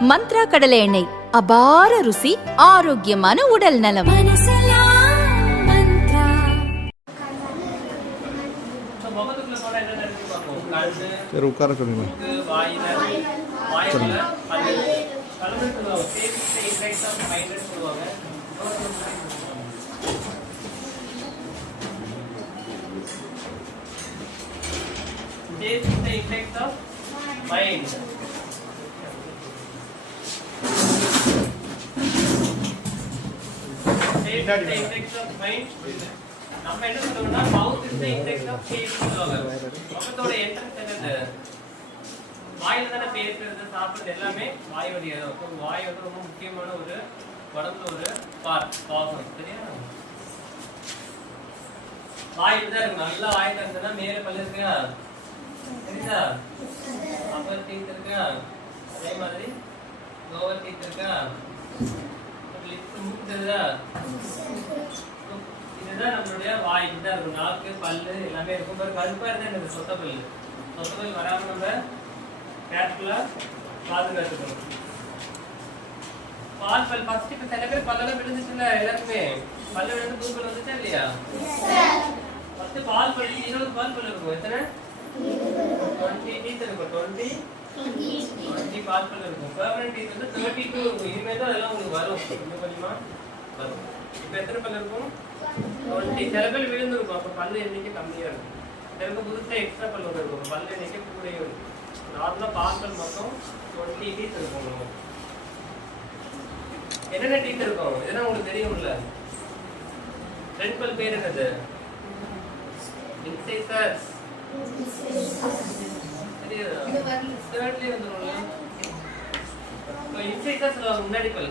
மந்த்ரா கடலை எண்ணெய், அபார ருசி, ஆரோக்கியமான உடல் நலம். சரி உட்கார சொல்லுங்க. This is the effect of mind. This is the effect of mind. நம்ம என்ன சொல்றோம்னா mouth is the effect of taste சொல்லுவாங்க. முகத்தோட என்ட்ரன்ஸ் என்னது? வாயில தான பேசுறது, சாப்பிடுறது எல்லாமே வாய் வழியா தான். அப்போ வாய் வந்து ரொம்ப முக்கியமான ஒரு உடம்புல ஒரு பாகம். சரியா? வாய் தான் இருக்கு. நல்லா வாய் தந்தா மேல பல்லு இருக்கா? சரிதா? அப்பர் டீத் இருக்கா? அதே மாதிரி லோவர் டீத் இருக்கா? லிப் மூக்கு தெரியுதா? இதுதான் நம்மளுடைய வாய். இதுதான் இருக்கும். நாக்கு, பல்லு எல்லாமே இருக்கும். கருப்பா இருந்தா எனக்கு சொத்தப்பல். சொத்தப்பல் வராம நம்ம கேர்ஃபுல்லா பாதுகாத்துக்கணும். பால் பல் ஃபர்ஸ்ட் இப்ப சில பேர் பல்லெல்லாம் விழுந்துச்சுல்ல, எல்லாருக்குமே பல்லு விழுந்து தூக்கல் வந்துச்சா இல்லையா? ஃபர்ஸ்ட் பால் பல் 20 பால் பல் இருக்கும். எத்தனை? 20 டீத் இருக்கும். 20 பால் பல் இருக்கும். பெர்மனன்ட் டீத் வந்து 32 இருக்கும். இனிமே தான் அதெல்லாம் உங்களுக்கு வரும். இன்னும் கொஞ்சமா வரும். இப்ப எத்தனை பல் இருக்கும்? 20. சில பேர் விழுந்துருக்கும். அப்ப பல்லு எண்ணிக்கை கம்மியா இருக்கும். சில புதுசா எக்ஸ்ட்ரா பல் இருக்கும். பல்லு எண்ணிக்கை கூடயே இருக்கும். நார்மலா பால் பல் மொத்தம் 20 டீத் இருக்கும். என்னென்ன டீத் இருக்கும் இதெல்லாம் உங்களுக்கு தெரியும்ல? ரெண்டு பல் பேர் என்னது? இன்சைசர்ஸ். தெரியுதா? தேர்ட்லயே வந்துரும்ல. இப்போ இன்சைசர்ஸ்ல முன்னாடி பல்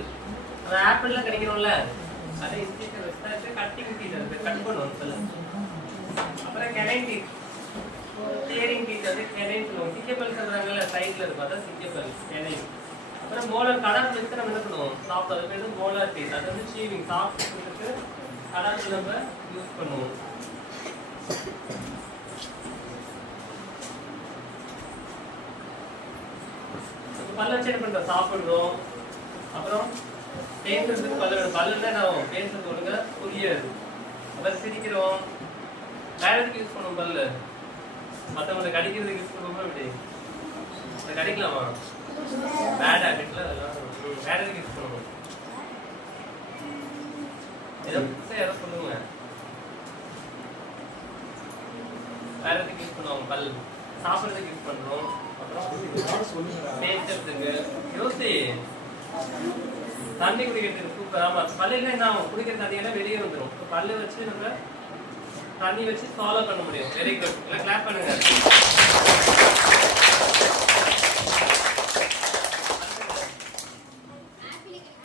அந்த ஆப்பிள்ல கிடைக்கும்ல, அது இன்சைசர்ஸ் தான். கட்டிங் டீத் அது கட் பண்ணுவோம் பல்ல. அப்புறம் கெனைன் டீத், ஸ்டியரிங் டீத் அது கெனைன் சொல்லுவோம். சிங்கப்பல் சொல்றாங்கல்ல, சைடுல இருக்கும், அதான் சிங்கப்பல் கெனைன். அப்புறம் மோலர் கடாத்துல இருந்து நம்ம என்ன பண்ணுவோம்? சாப்பிட்டு அது பேர் மோலர் டீத். அது வந்து சீவிங் சாப்பிட்டு கடாத்துல நம்ம யூஸ் பண்ணுவோம். பல்ல வச்சு என்ன பண்றோம்? சாப்பிடுறோம். அப்புறம் பேசுறதுக்கு பல்லுன்னா நான் பேசுறது ஒழுங்கா புரியாது. அப்புறம் சிரிக்கிறோம். வேறதுக்கு யூஸ் பண்ணுவோம் பல்லு. மற்றவங்களை கடிக்கிறதுக்கு யூஸ் பண்ணுவோம். இப்படி அதை கடிக்கலாமா? பேட் ஹேபிட்ல அதெல்லாம் வேறதுக்கு யூஸ் பண்ணுவோம். ஏதோ சொல்லுங்க. வேறதுக்கு யூஸ் பண்ணுவாங்க. பல் சாப்பிட்றதுக்கு யூஸ் பண்றோம். அப்புறம் பேசுறதுக்கு யோசி. தண்ணி குடிக்கிறதுக்கு சூப்பர். ஆமா, பல்லுல என்ன ஆகும்? குடிக்கிற தண்ணியெல்லாம் வெளியே வந்துடும். பல்லு வச்சு நம்ம தண்ணி வச்சு ஃபாலோ பண்ண முடியும். Very good. எல்லாம் கிளாப் பண்ணுங்க.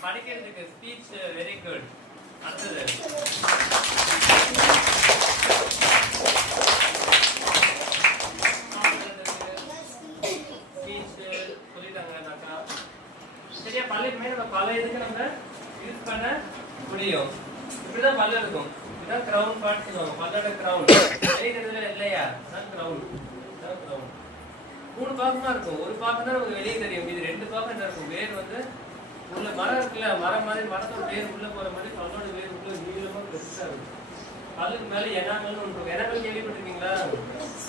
படிக்கிறதுக்கு ஸ்பீச் வெரி குட். அடுத்தது சரியா? பல்லுக்குமே நம்ம பல இதுக்கு நம்ம யூஸ் பண்ண முடியும். இப்படிதான் பல்லு இருக்கும். இதுதான் கிரவுன் பார்ட் சொல்லுவாங்க. பல்லோட கிரவுன் வெளியில இல்லையா? அதான் கிரவுன். மூணு பாகம் தான் இருக்கும். ஒரு பாகம் தான் நமக்கு வெளியே தெரியும். இது ரெண்டு பாகம் என்ன இருக்கும்? வேர் வந்து உள்ள மரம் இருக்குல்ல, மரம் மாதிரி மரத்தோட வேர் உள்ள போற மாதிரி பல்லோட வேர் உள்ள நீளமா பெருசா இருக்கும். பல்லுக்கு மேல எனாமல் ஒன்று இருக்கும். எனாமல் கேள்விப்பட்டிருக்கீங்களா?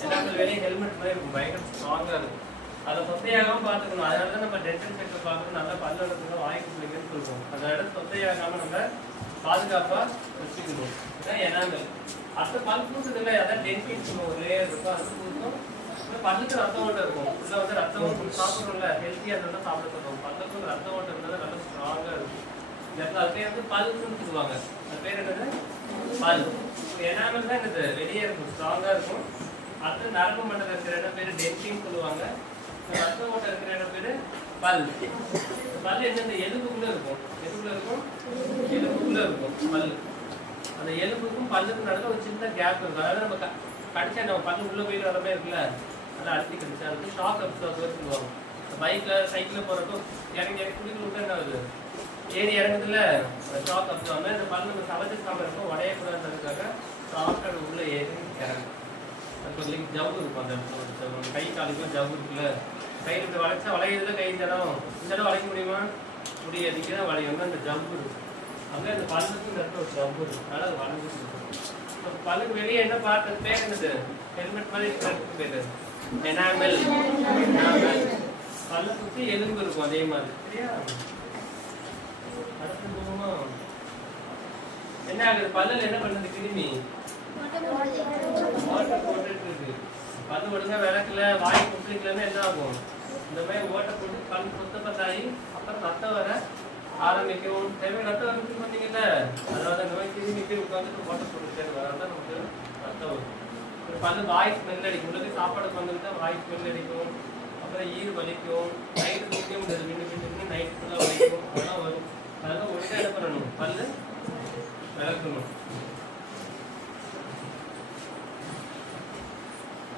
எனாமல் வெளியே ஹெல்மெட் மாதிரி இருக்கும். பயங்கர ஸ்ட்ராங்கா இருக்கும். அதை சொத்தையாகாம பார்த்துக்கணும். அதனாலதான் நம்ம டென்டல் செக்டர் பார்க்கணும். நல்லா பல்லோட வாய்க்கு பிள்ளைங்கன்னு சொல்லுவோம். அதனால சொத்தையாகாம நம்ம பாதுகாப்பா வச்சுக்கணும். இதுதான் எனாமல். அடுத்த பல் பூசுது இல்லை, அதான் டென்டின் சொல்லுவோம். ஒரு லேயர் இருக்கும், அது பூசும். பல்லுக்கு ரத்தம் ஓட்டம் இருக்கும். உள்ள வந்து ரத்தம் ஓட்டம் சாப்பிடணும்ல, ஹெல்த்தியா இருந்தா சாப்பிட சொல்லுவோம். பல்லுக்கு ரத்தம் ஓட்டம் இருந்தாலும் நல்லா ஸ்ட்ராங்கா இருக்கும். அது பேர் வந்து பல்லுன்னு சொல்லுவாங்க. அது பேர் என்னது? பல். எனாமல் தான் என்னது? வெளியே இருக்கும், ஸ்ட்ராங்கா இருக்கும். அடுத்து நரம்பு மண்டலம் இருக்கிற இடம் பேரு டென்டின்னு சொல்லுவாங்க. ரத்தம் ஓட்டம் இருக்கிற இடம் பேரு பல். பல் என்ன? எலும்புக்குள்ள இருக்கும். எலும்புக்குள்ள இருக்கும், எலும்புக்குள்ள இருக்கும் பல். அந்த எலும்புக்கும் பல்லுக்கும் நடுவில் ஒரு சின்ன கேப் இருக்கும். அதாவது நம்ம கடிச்சா நம்ம பல்லு உள்ள போயிட்டு வர மாதிரி இருக்குல்ல, நல்லா அழுத்தி கடிச்சா அதுக்கு ஷாக் அப்சர்வர் சொல்லுவாங்க. பைக்ல சைக்கிள் போறப்போ இறங்கி குடிக்கல விட்டா என்ன ஆகுது? ஏறி இறங்குதுல, ஷாக் அப்சர்வர். இந்த பல்லு நம்ம சமைச்சு சாப்பிட்றப்போ உடையக்கூடாதுன்றதுக்காக சாப்பிட்டு உள்ள ஏறி இறங்கும். அது கொஞ்சம் ஜவ்வு இருக்கும். அந்த கை காலுக்கும் ஜவ்வு இருக்குல்ல, கையில் இப்படி வளைச்சா வளையிறதுல கை இந்த இடம் வளைக்க முடியுமா? முடியாது. இங்கே தான் வளையும். அந்த ஜம்பு அங்கே அந்த பல்லுக்கு இந்த இடத்துல ஒரு ஜம்பு அதனால அது வளைஞ்சிட்டு இருக்கும். பல்லுக்கு வெளியே என்ன பார்த்து பேர் என்னது? ஹெல்மெட் மாதிரி இருக்கிறதுக்கு பேர் எனாமல். பல்ல சுற்றி எலும்பு இருக்கும் அதே மாதிரி. சரியா? அடுத்து போகுமா? என்ன ஆகுது? பல்லுல என்ன பண்ணுது கிருமி? ஓட்டை போட்டுட்டு இருக்கு. பல்லு ஒழுங்கா விளக்கல, வாய் குப்பிக்கலன்னா என்ன ஆகும்? இந்த மாதிரி ஓட்டை போட்டு பல் சுத்தப்பட்டாயி அப்புறம் ரத்தம் வர ஆரம்பிக்கும். தேவையான ரத்தம் வந்து பார்த்தீங்கல்ல, அதாவது அந்த மாதிரி கிருமிக்கு உட்காந்துட்டு ஓட்டை போட்டுட்டே வரதான் நமக்கு ரத்தம் வரும். பல்லு வாய் ஸ்மெல் அடிக்கும். உங்களுக்கு சாப்பாடு வந்துட்டு வாய் ஸ்மெல் அடிக்கும். அப்புறம் ஈர் வலிக்கும். நைட்டு தூக்க முடியாது. மின்னு நைட்டு ஃபுல்லாக வலிக்கும். அதெல்லாம் வரும். அதெல்லாம் ஒழுங்காக என்ன பண்ணணும்? பல்லு விளக்கணும்.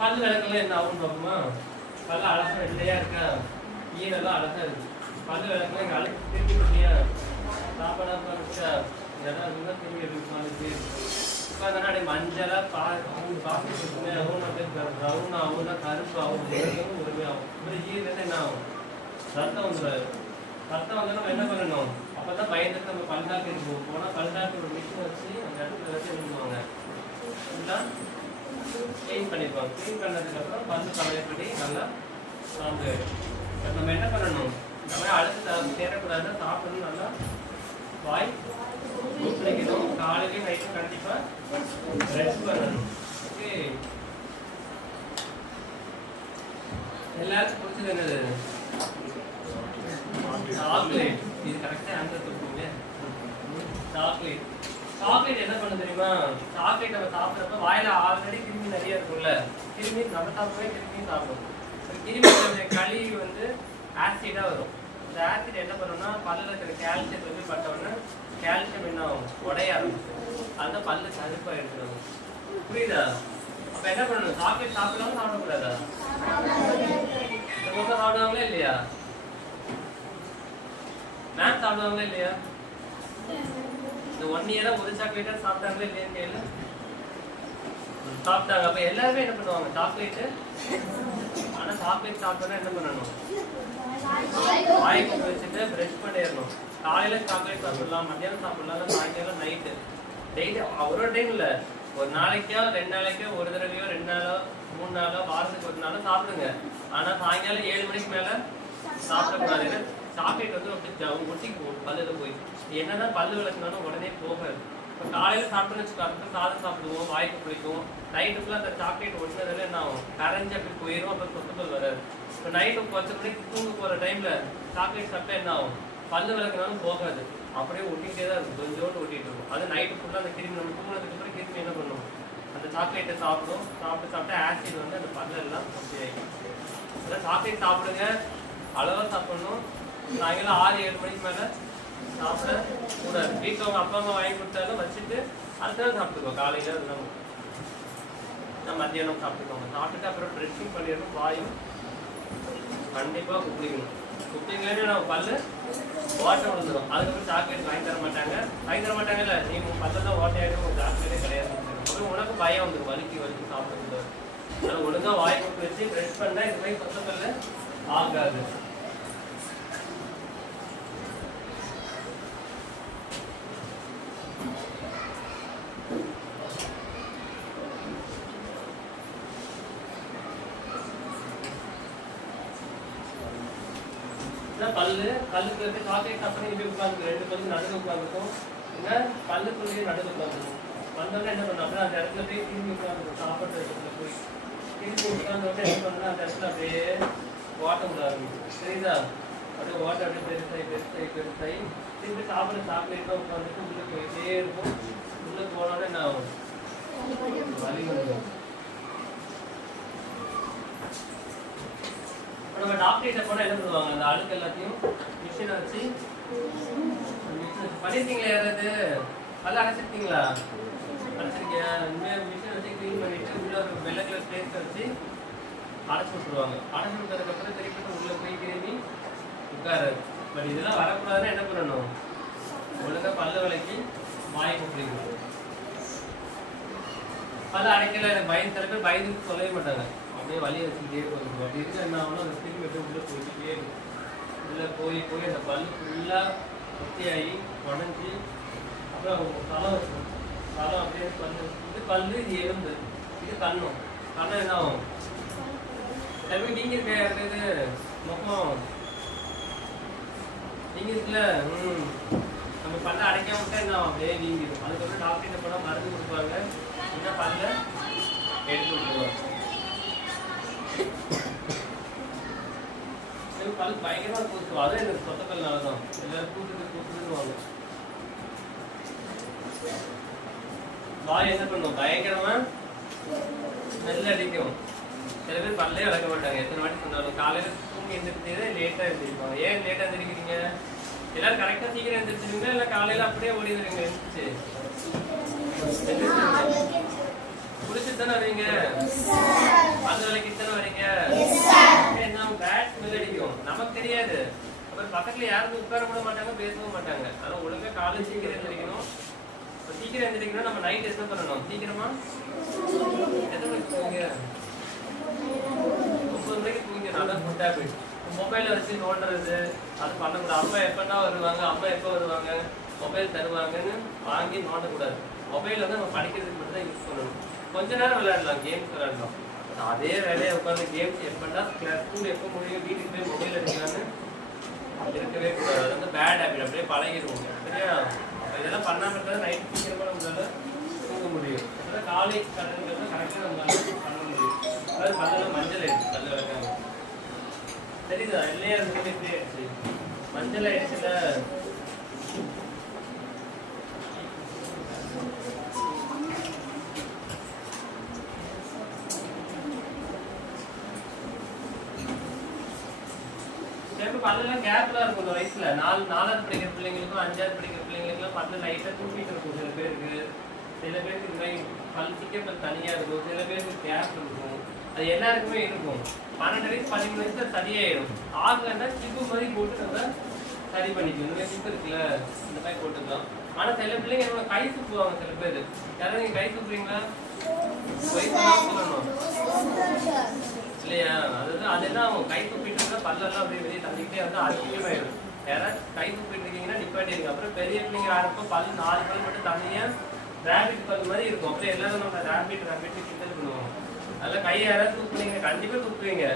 பல்லு விளக்கெல்லாம் என்ன ஆகும் பார்ப்போமா? பல்லு அழகா வெள்ளையா இருக்கா? ஈரெல்லாம் அழகா இருக்கு. பல்லு விளக்கெல்லாம் எங்கள் அழுக்கு திரும்பி இல்லையா? சாப்பாடாக உட்காந்துச்சா இதெல்லாம் இருந்தால் திரும்பி எப்படி உட்காந்துச்சு உட்காந்தனா அப்படியே மஞ்சளா பாசி சுத்தமையாகவும் அப்படியே ப்ரௌன் ஆகும், கருப்பு ஆகும், உரிமையாகும். அப்புறம் ஈரலேருந்து என்ன ஆகும்? ரத்தம் வந்துடாது. ரத்தம் வந்தால் நம்ம என்ன பண்ணணும்? அப்பதான் பயந்துட்டு நம்ம பல்டாக்டர் போவோம். போனால் பல்டாக்டர் ஒரு மிஷின் வச்சு அந்த இடத்துல வச்சு எழுதுவாங்க. ஃபுல்லாக க்ளீன் பண்ணிடுவாங்க. க்ளீன் பண்ணதுக்கப்புறம் பல்லு பழையபடி நல்லா சாந்து ஆகிடும். நம்ம என்ன பண்ணணும்? இந்த மாதிரி அழுத்து சேரக்கூடாது. சாப்பிடணும். நல்லா வாய் குளிக்கணும். காலையிலையும் நைட்டும் கண்டிப்பாக ரெஸ்ட் பண்ணணும். ஓகே, எல்லாருக்கும் பிடிச்சது என்னது? சாக்லேட். இது கரெக்டாக ஆன்சர் கொடுப்பீங்க. சாக்லேட். சாக்லேட் என்ன பண்ண தெரியுமா? சாக்லேட் நம்ம சாப்பிட்றப்ப வாயில ஆல்ரெடி கிருமி நிறைய இருக்கும்ல. கிருமி நம்ம சாப்பிடவே கிருமியும் சாப்பிடும். கிருமி களி வந்து ஆசிடாக வரும். இந்த ஆசிட் என்ன பண்ணணும்னா பல்லில் இருக்கிற கால்சியம் வந்து பட்டோன்னா கால்சியம் என்ன ஆகும்? உடைய ஆரம்பிச்சிடும். அந்த பல்லு கருப்பாக எடுத்துடும். புரியுதா? அப்போ என்ன பண்ணணும்? சாக்லேட் சாப்பிடலாம் சாப்பிடக்கூடாதா? ரொம்ப சாப்பிடுவாங்களா இல்லையா? மேம் சாப்பிடுவாங்களா இல்லையா? இந்த 1 இயரா ஒரு சாக்லேட்டா சாப்பிட்டாங்களா இல்லையான்னு கேளு. சாப்பிட்டாங்க. அப்ப எல்லாருமே என்ன பண்ணுவாங்க? சாக்லேட்டு. ஆனா சாக்லேட் சாப்பிட்டோன்னா என்ன பண்ணணும்? வாய்க்கு வச்சுட்டு பிரஷ் பண்ணிடணும். காலையில சாக்லேட் சாப்பிடலாம், மத்தியானம் சாப்பிடலாம், சாயங்காலம் நைட்டு. டெய்லி ஒரு டைம் இல்லை, ஒரு நாளைக்கோ 2 நாளைக்கோ ஒரு தடவையோ 2 நாளோ 3 நாளோ வாரத்துக்கு ஒரு நாளோ சாப்பிடுங்க. ஆனா சாயங்காலம் 7 மணிக்கு மேல சாப்பிடக்கூடாது. சாக்லேட் வந்து அப்படி ஒட்டிக்குவோம் பல்லுல போய். என்னதான் பல்லு விளக்குனாலும் உடனே போகாது. இப்போ காலையில் சாப்பிட்டுன்னு வச்சுக்கோ, சாதம் சாப்பிடுவோம், வாய்க்கு பிடிக்கும். நைட்டு ஃபுல்லாக அந்த சாக்லேட் ஒட்டினதால என்ன ஆகும்? கரைஞ்சி அப்படி போயிடும். அப்புறம் சொத்துப்பல் வராது. இப்போ நைட்டு 10 மணிக்கு தூங்க போகிற டைமில் சாக்லேட் சாப்பிட்டா என்ன ஆகும்? பல்லு விளக்குனாலும் போகாது. அப்படியே ஒட்டிக்கிட்டே தான் இருக்கும். கொஞ்சோண்டு ஒட்டிகிட்டு இருக்கும். அது நைட்டு ஃபுல்லாக அந்த கிருமி நம்ம தூங்கினதுக்கு அப்புறம் கிருமி என்ன பண்ணும்? அந்த சாக்லேட்டை சாப்பிடும். சாப்பிட்டா ஆசிட் வந்து அந்த பல்லெல்லாம் ஒட்டி ஆகிடும். அதான் சாக்லேட் சாப்பிடுங்க, அளவாக சாப்பிடணும். சாயங்காலம் 6-7 மணிக்கு மேலே சாப்பிட கூடாது. வீட்டில் அவங்க அப்பா அம்மா வாங்கி கொடுத்தாலும் வச்சுட்டு அடுத்த நாள் சாப்பிட்டுக்கோ. காலையில் அதெல்லாம் மத்தியானம் சாப்பிட்டுக்கோங்க. சாப்பிட்டுட்டு அப்புறம் ப்ரெஷ்ஷிங் பண்ணிடணும். வாயும் கண்டிப்பாக குப்பிக்கணும். குப்பிங்களே நம்ம பல்லு ஓட்டை விழுந்துடும். அதுக்கப்புறம் சாக்லேட் வாங்கி தர மாட்டாங்கல்ல. நீ பல்லெல்லாம் ஓட்டையாகிடும், ஒரு சாக்லேட்டே கிடையாது. அப்புறம் உனக்கு பயம் வந்துடும். வலிக்கு சாப்பிடுறது. அதனால் ஒழுங்காக வாய் குப்பி வச்சு ப்ரெஷ் பண்ணால் இது மாதிரி சொத்தப்பல்ல ஆகாது. பல்லுக்கு வந்து சாக்லேட் சாப்பிட்றேன் இப்படி உட்காந்துக்கும். 2 பல்லு நடுவில் உட்காந்துக்கும். இல்லை பல்லுக்குள்ளேயே நடுவில் உட்காந்துக்கும். வந்தோடனே என்ன பண்ணணும்? அப்புறம் அந்த இடத்துல போய் திரும்பி உட்காந்துக்கும். சாப்பிட்ற இடத்துல போய் திரும்பி உட்காந்தோடனே என்ன பண்ணணும்? அந்த இடத்துல அப்படியே ஓட்ட விட ஆரம்பிக்கும். சரிதா? அப்படியே ஓட்ட அப்படியே பெருசாகி திரும்பி சாப்பிட்ற சாக்லேட்லாம் உட்காந்துட்டு உள்ளே போயிட்டே இருக்கும். உள்ளே போனோடனே என்ன ஆகும்? வலி வந்துடும். நம்ம டாக்டர்கிட்ட போனால் என்ன பண்ணுவாங்க? அந்த அழுக்கு எல்லாத்தையும் மிஷினை வச்சு பண்ணியிருக்கீங்களா? யாராவது பல்ல அடைச்சிருக்கீங்களா? அடைச்சிருக்கியா? இனிமேல் மிஷினை வச்சு க்ளீன் பண்ணிட்டு உள்ள ஒரு வெள்ளை கலர் ஸ்பேஸை வச்சு அடைச்சி விட்டுருவாங்க. அடைச்சி விட்டதுக்கப்புறம் திருப்பி உள்ளே போய் திரும்பி உட்காராது. பட் இதெல்லாம் வரக்கூடாதுன்னா என்ன பண்ணணும்? ஒழுங்காக பல்ல விளக்கி வாய் குப்பிக்கணும். பல்ல அடைக்கல பயந்து சில பேர் பயந்துட்டு சொல்லவே மாட்டாங்க. அப்படியே வலியை வச்சுக்கிட்டே போகும். அப்படி இருந்தா என்ன ஆகும்னா அந்த திரும்பி அப்படியே உள்ளே போய்கிட்டே இருக்கும். உள்ளே போய் போய் அந்த பல் ஃபுல்லாக ஒத்தியாகி உடஞ்சி அப்புறம் தலை வச்சிடும். தலை அப்படியே பல்லு இது பல்லு, இது எலும்பு, இது கண்ணும். கண்ணம் என்ன ஆகும்? எல்லாமே நீங்க இருக்க முகம் நீங்க இருக்குல்ல, நம்ம பல்ல அடைக்காம விட்டா என்ன ஆகும்? அப்படியே நீங்கிடும். அதுக்கப்புறம் டாக்டர்கிட்ட போனால் மருந்து கொடுப்பாங்க, என்ன பல்ல எடுத்து விட்டுருவாங்க. பல் பயங்கரமாக கூத்துவோம். அதுவும் எனக்கு சொத்தக்கல்னால தான் எல்லாரும் கூத்துன்னு வாங்க. வாய் என்ன பண்ணுவோம்? பயங்கரமா நல்லா அடிக்கும். சில பேர் பல்லே வளர்க்க மாட்டாங்க. எத்தனை வாட்டி சொன்னாலும் காலையில் தூங்கி எழுந்திரிச்சதே லேட்டாக எழுந்திரிப்பாங்க. ஏன் லேட்டாக எழுந்திரிக்கிறீங்க? எல்லாரும் கரெக்டாக சீக்கிரம் எழுந்திரிச்சிருங்க, இல்லை காலையில் அப்படியே ஓடிடுறீங்க எழுந்திரிச்சு? குடிச்சிட்டு தானே வரீங்க? பல் விளக்கிட்டு தானே வரீங்க? என்ன பேட் ஸ்மெல் அடிக்கும், நமக்கு தெரியாது. அப்புறம் பக்கத்தில் யாரும் உட்கார கூட மாட்டாங்க, பேசவும் மாட்டாங்க. ஆனால் ஒழுங்காக காலையில் சீக்கிரம் எழுந்திரிக்கணும். சீக்கிரம் எழுந்திரிக்கணும். நம்ம நைட் என்ன பண்ணணும்? சீக்கிரமா எத்தனை மணிக்கு தூங்க? 9 மணிக்கு தூங்கிடும். அதான் குட் ஹேபிட். மொபைலை வச்சு நோண்டுறது அது பண்ணக்கூடாது. அப்பா எப்படா வருவாங்க, அம்மா எப்போ வருவாங்க, மொபைல் தருவாங்கன்னு வாங்கி நோண்டக்கூடாது. மொபைல் வந்து நம்ம படிக்கிறதுக்கு மட்டும் தான் யூஸ் பண்ணணும். கொஞ்ச நேரம் விளையாடலாம், கேம்ஸ் விளையாடலாம். அதே வேலையை உட்காந்து கேம்ஸ் எப்படா ஸ்கூல் எப்போ முடியும், வீட்டுக்கு போய் மொபைல் அடிக்கலான்னு இருக்கவே கூடாது. அது வந்து பேட் ஹேபிட். அப்படியே பழகிடுவோம். சரியா? இதெல்லாம் பண்ணாமல் இருந்தால் நைட் சீக்கிரமாக நம்மளால தூங்க முடியும். அதனால் காலை கடன்கள் கரெக்டாக நம்மளால பண்ண முடியும். அதாவது பல்லெல்லாம் மஞ்சள் ஆயிடுச்சு, பல்ல விளக்காங்க. தெரியுதா? இல்லையா? இருந்தது இப்படி ஆயிடுச்சு, மஞ்சள் ஆயிடுச்சுல. பல்லெல்லாம் கேப்லாம் இருக்கும். இந்த வயசுல 4வது படிக்கிற பிள்ளைங்களுக்கும் 5வது படிக்கிற பிள்ளைங்களுக்குலாம் பல்லு லைட்டாக தூக்கிட்டு இருக்கும். சில பேருக்கு இந்த மாதிரி பல் சிக்கப்பல் தனியாக இருக்கும். சில பேருக்கு கேப் இருக்கும். அது எல்லாருக்குமே இருக்கும். 12 வயசு 13 வயசுல சரியாயிடும். ஆகலைன்னா சிப்பு மாதிரி போட்டு நம்ம சரி பண்ணிக்கணும். இந்த மாதிரி சிப்பு இருக்குல்ல, இந்த மாதிரி போட்டுக்கலாம். ஆனால் சில பிள்ளைங்க என்னோட கை சுப்புவாங்க. சில பேர் யாராவது நீங்கள் கை சுப்புறீங்களா? சொல்லணும் இல்லையா? அதெல்லாம் அவங்க கை துப்பிட்டு இருந்தா பல்லெல்லாம் அப்படியே வெளியே தள்ளிக்கிட்டே வந்து அதிகமாயிடும். யாராவது கை துப்பிட்டு இருக்கீங்கன்னா நிப்பாட்டிருங்க. அப்புறம் பெரிய பிள்ளைங்க ஆரப்போ பல் 4 பல் மட்டும் தனியா ரேபிட் பல் மாதிரி இருக்கும். அப்புறம் எல்லாரும் நம்ம ரேபிட் கிண்டல் பண்ணுவோம். அதெல்லாம் கையை யாராவது தூக்குனீங்க, கண்டிப்பா தூக்குவீங்க.